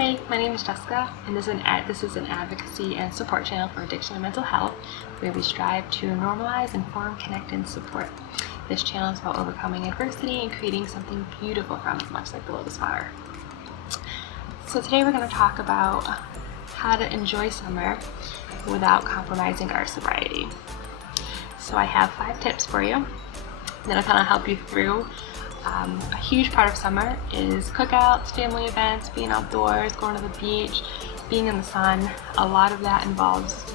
Hi, my name is Jessica, and this is an advocacy and support channel for addiction and mental health, where we strive to normalize, inform, connect, and support. This channel is about overcoming adversity and creating something beautiful from it, much like the lotus flower. So today we're going to talk about how to enjoy summer without compromising our sobriety. So I have 5 tips for you that'll kind of help you through. A huge part of summer is cookouts, family events, being outdoors, going to the beach, being in the sun. A lot of that involves,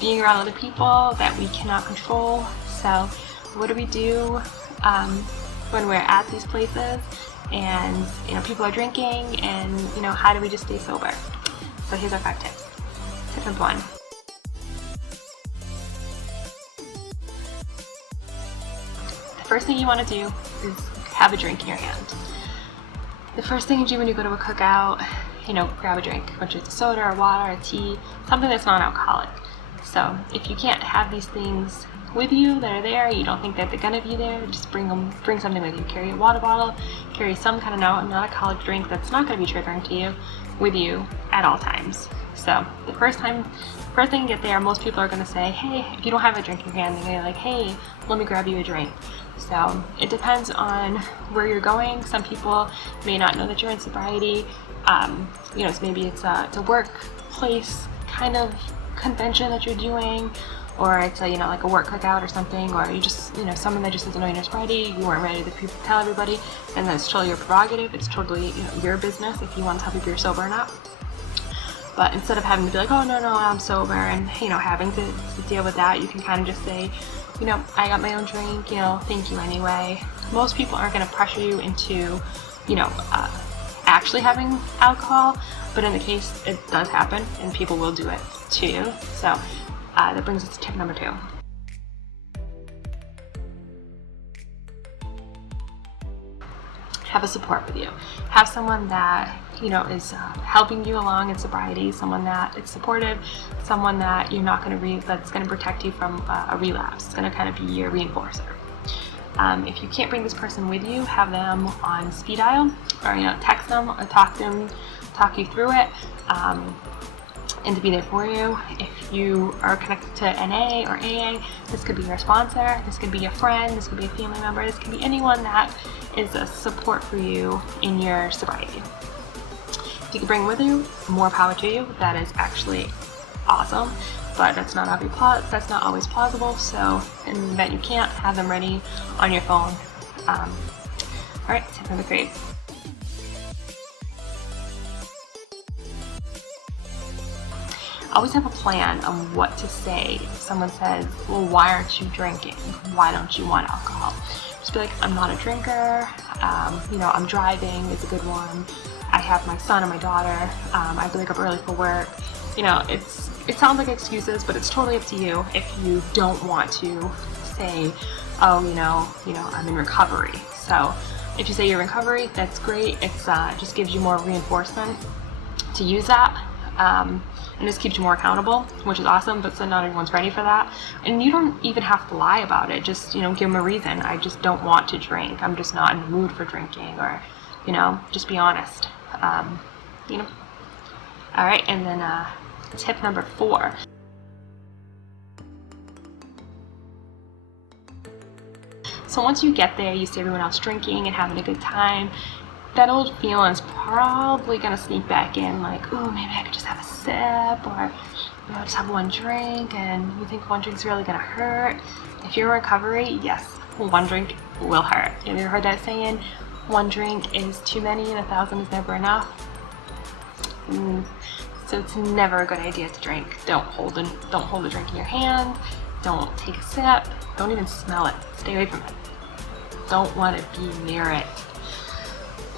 being around other people that we cannot control. So what do we do when we're at these places and people are drinking, and how do we just stay sober? So here's our 5 tips. Tip number 1. The first thing you want to do is have a drink in your hand. The first thing you do when you go to a cookout, grab a drink, whether it's a soda or water or tea, something that's non-alcoholic. So if you can't have these things with you that are there, you don't think that they're gonna be there, just bring something with you. Carry a water bottle, carry some kind of non-alcoholic drink that's not gonna be triggering to you with you at all times. So the first thing you get there, most people are gonna say, hey, if you don't have a drink in your hand, they're gonna be like, hey, let me grab you a drink. So it depends on where you're going. Some people may not know that you're in sobriety. So maybe it's a workplace kind of convention that you're doing, or it's like a work cookout or something, or you just someone that just doesn't know you're in sobriety. You weren't ready to tell everybody, and that's totally your prerogative. It's totally your business if you want to tell people you're sober or not. But instead of having to be like, oh no, I'm sober, and having to deal with that, you can kind of just say, I got my own drink, thank you anyway. Most people aren't going to pressure you into, actually having alcohol, but in the case it does happen, and people will do it to you. So that brings us to tip number 2. Have a support with you. Have someone that is helping you along in sobriety, someone that is supportive, someone that you're not going to that's going to protect you from a relapse. It's going to kind of be your reinforcer. If you can't bring this person with you, have them on speed dial, or text them or talk you through it, and to be there for you. If you are connected to NA or AA, this could be your sponsor, this could be a friend, this could be a family member, this could be anyone that is a support for you in your sobriety. If you can bring with you, more power to you. That is actually awesome, but that's not always plausible. So in the event you can't, have them ready on your phone. All right, tip number 3. Always have a plan on what to say if someone says, well, why aren't you drinking? Why don't you want alcohol? Just be like, I'm not a drinker, I'm driving is a good one. I have my son and my daughter, I have to wake up early for work. It sounds like excuses, but it's totally up to you if you don't want to say, oh, I'm in recovery. So if you say you're in recovery, that's great. It's just gives you more reinforcement to use that. And this keeps you more accountable, which is awesome, but so not everyone's ready for that. And you don't even have to lie about it. Just, give them a reason. I just don't want to drink. I'm just not in the mood for drinking, or, just be honest. All right, and then tip number 4. So once you get there, you see everyone else drinking and having a good time, that old feeling's probably gonna sneak back in, like, ooh, maybe I could just have a sip, or just have one drink, and you think one drink's really gonna hurt. If you're in recovery, yes, one drink will hurt. Have you ever heard that saying? One drink is too many and 1,000 is never enough. So it's never a good idea to drink. Don't hold a drink in your hand. Don't take a sip. Don't even smell it. Stay away from it. Don't want to be near it.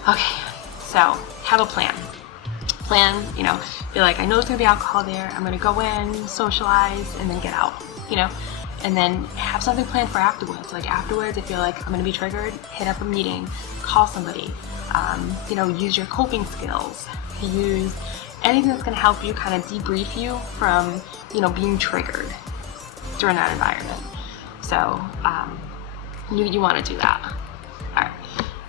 Okay, so have a plan. Be like, I know there's gonna be alcohol there. I'm gonna go in, socialize, and then get out. And then have something planned for afterwards. Like afterwards, if you're like, I'm gonna be triggered, hit up a meeting, call somebody. Use your coping skills. Use anything that's gonna help you kind of debrief you from, being triggered during that environment. So you want to do that. All right.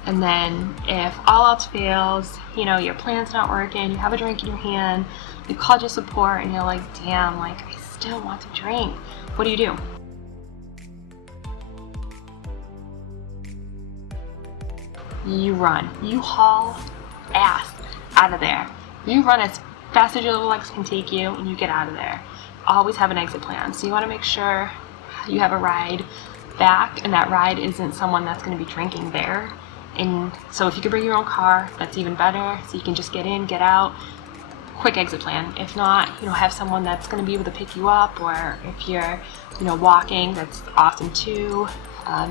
And then if all else fails, you know, your plan's not working, you have a drink in your hand, you called your support and you're like, damn, like I still want to drink. What do? You run. You haul ass out of there. You run as fast as your little legs can take you and you get out of there. Always have an exit plan. So you want to make sure you have a ride back, and that ride isn't someone that's going to be drinking there. And so if you could bring your own car, that's even better. So you can just get in, get out, quick exit plan. If not, you know, have someone that's going to be able to pick you up, or if you're, you know, walking, that's awesome too.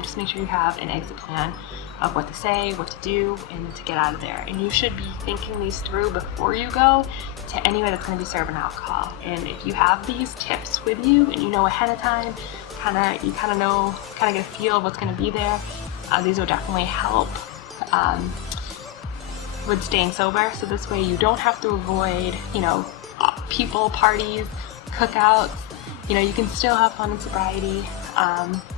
Just make sure you have an exit plan of what to say, what to do, and to get out of there. And you should be thinking these through before you go to anywhere that's going to be serving alcohol. And if you have these tips with you and you know ahead of time, you kind of know, kind of get a feel of what's going to be there, these will definitely help with staying sober. So this way you don't have to avoid, you know, people, parties, cookouts. You know, you can still have fun in sobriety.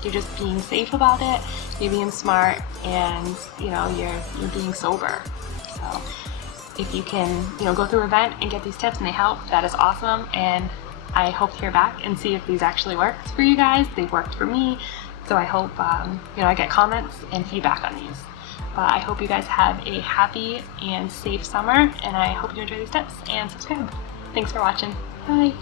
You're just being safe about it, you're being smart, and you know, you're being sober. So if you can, you know, go through an event and get these tips and they help, that is awesome. And I hope to hear back and see if these actually worked for you guys. They worked for me, so I hope you know, I get comments and feedback on these. But I hope you guys have a happy and safe summer, and I hope you enjoy these tips and subscribe. Thanks for watching. Bye.